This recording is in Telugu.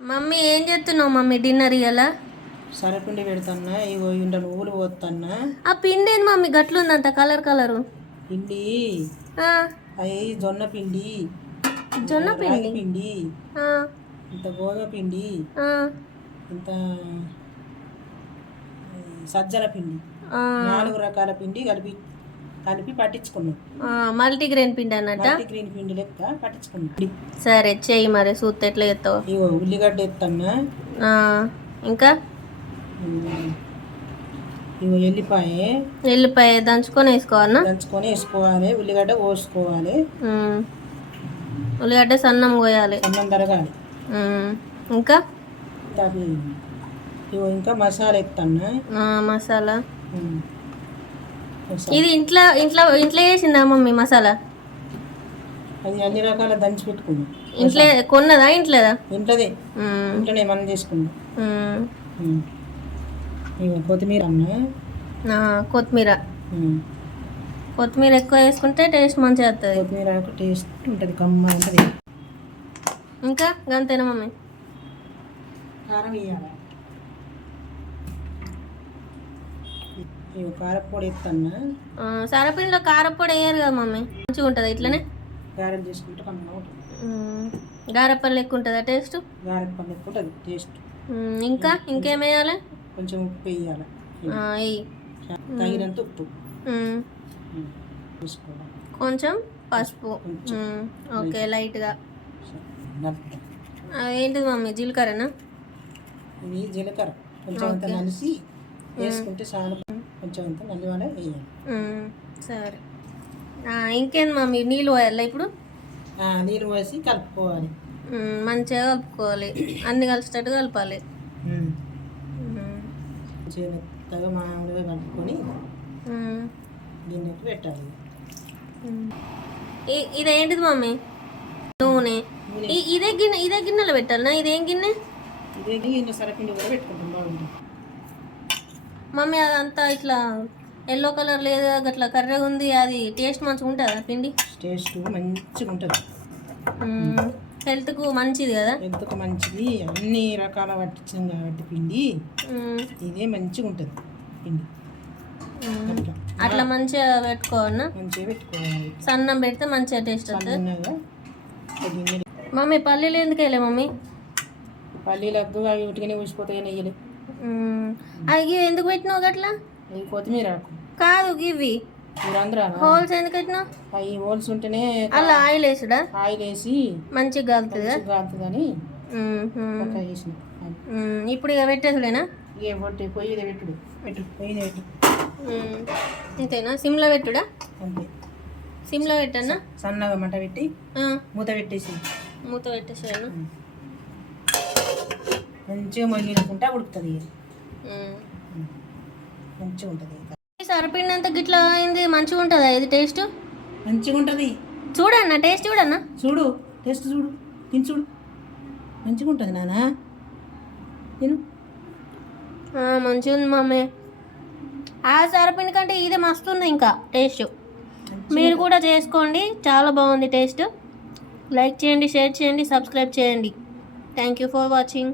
మమ్మీ ఏం చేస్తున్నావు మమ్మీ? డిన్నర్ ఇయ్యాల? సరపిండి పెడతాన్నా. ఇగో ఇంట నువ్వులు పోతాన్నా. ఆ పిండి ఏంది మమ్మీ? గట్లుందంత colour colour. పిండి? ఆ, అవి జొన్న పిండి. జొన్న రాగి పిండి? పిండి. ఆ, ఇంత గోధుమ పిండి. ఆ, ఇంత ఈ సజ్జల పిండి. ఆ, నాలుగు రకాల పిండి కలిపి కలిపి పట్టించుకున్నాం. మల్టీగ్రెయిన్ పిండి అన్నట్ట మల్టీ గ్రీన్ పిండి లెక్క పట్టించుకున్నాం. సరే చెయ్యి మరి సూత్ ఎట్లా చేస్తావు? ఇగో ఉల్లిగడ్డ ఎత్తన్నా. ఇంకా? ఇగో ఎల్లిపాయ. ఎల్లిపాయ దంచుకొని వేసుకోవాలన్నా దంచుకొని వేసుకోవాలి. ఉల్లిగడ్డ కోసుకోవాలి. ఉల్లిగడ్డ సన్నం పోయాలి. అన్నం తరగాలి. ఇంకా? ఇగో ఇంకా మసాలా ఎత్తన్నా. మసాలా. ఇది ఇంట్లో ఇంట్లో ఇంట్లో వేసిందా మమ్మీ మసాలా? అది అన్ని రకాల దంచి పెట్టుకుంది ఇంట్లో కొన్నదా ఇంట్లోదా? ఇంట్లోదే. ఇంట్లోనే మనం చేసుకుంది కొత్తిమీర అన్న. కొత్తిమీర. కొత్తిమీర ఎక్కువ వేసుకుంటే టేస్ట్ మంచిగా వస్తుంది కొత్తిమీర టేస్ట్ ఉంటుంది కమ్మ ఉంటుంది. ఇంకా గంతేనా మమ్మీ? కారం వేయాలి? కారపొడి ఎత్తన్నా? సరపిండిలో కారప్పొడి వేయరు కదా మమ్మీ. మంచిగా ఉంటుంది ఇట్లనే? గారెలు చేసుకుంటే ఉంటుంది. గారప్పలు ఎక్కువ ఉంటుందా టేస్ట్? ఎక్కువ ఉంటుంది టేస్ట్. ఇంకా? ఇంకేం వేయాలి? కొంచెం ఉప్పు వేయాలి. తగినంత ఉప్పు. కొంచెం పసుపు. ఓకే లైట్గా. ఏంటిది మమ్మీ జీలకర్రనా? ఇది జీలకర్ర. కొంచెం అంత నలిసి వేసుకుంటే చాలా. కొంచెం వేయాలి ఉమ్, సరే. ఇంకేంది మమ్మీ నీళ్ళు పోయాలా ఇప్పుడు? నీళ్ళు పోసి కలుపుకోవాలి. మంచిగా కలుపుకోవాలి. అన్ని కలిసేటట్టు కలపాలి. మెత్తగా మామిడిగా కలుపుకొని గిన్నెకి పెట్టాలి. ఇదేంటిది మమ్మీ నూనె. ఇదే గిన్నె ఇదే గిన్నెలో పెట్టాలనా? ఇదేం గిన్నె? ఇదే గిన్నె సరపిండి కూడా పెట్టుకుంటాం బాగుంటుంది. మమ్మీ అదంతా ఇట్లా ఎల్లో కలర్ లేదు అట్లా కర్రగా ఉంది అది టేస్ట్ మంచిగా ఉంటుందా పిండి? టేస్ట్ మంచిగా ఉంటుంది. హెల్త్కు మంచిది కదా? హెల్త్కి మంచిది. అన్ని రకాల పట్టించాం కాబట్టి పిండి. ఇదే మంచిగా ఉంటుంది పిండి. అట్లా. మంచిగా పెట్టుకోవన్నా మంచిగా పెట్టుకోవాలి. సన్నం పెడితే మంచిగా టేస్ట్ వస్తుంది. మమ్మీ పల్లీలు ఎందుకు వేయలే మమ్మీ? పల్లీలకు అవి ఉటికనే ఊసిపోతాయి నెయ్యలు. అది ఎందుకు పెట్టినావు గట్లా? అవి కొత్తిమీర. కాదు ఇవి. హోల్స్ ఎందుకు పెట్టినావు? అవి హోల్స్ ఉంటేనే అలా ఆయిల్ వేసుడా? ఆయిల్ వేసి మంచిగా కాలుతుందా కాలుతుందని. ఇప్పుడు ఇక పెట్టేసుడేనా? ఇక పొట్టి పొయ్యి పెట్టుడు. పెట్టు పొయ్యి పెట్టు. అంతేనా సిమ్లో పెట్టుడా? అంతే. సిమ్లో పెట్టన్నా? సన్నగా మంట పెట్టి మూత పెట్టేసి. మూత పెట్టేసాను మంచిగా మొగిలుకుంటా ఉడుకుతుంది. మంచిగా ఉంటుంది. ఇక ఈ సరిపిండి అంత గిట్లా అయింది మంచిగా ఉంటుందా ఇది టేస్ట్? మంచిగా ఉంటుంది. చూడన్నా టేస్ట్ చూడన్నా? చూడు టేస్ట్ చూడు తిని చూడు. మంచిగా ఉంటుంది నాన్న తిను. మంచిగా ఉంది మమ్మీ ఆ సరపిండి కంటే ఇదే మస్తు ఉంది ఇంకా టేస్ట్. మీరు కూడా చేసుకోండి చాలా బాగుంది టేస్ట్. లైక్ చేయండి షేర్ చేయండి సబ్స్క్రైబ్ చేయండి. Thank you for watching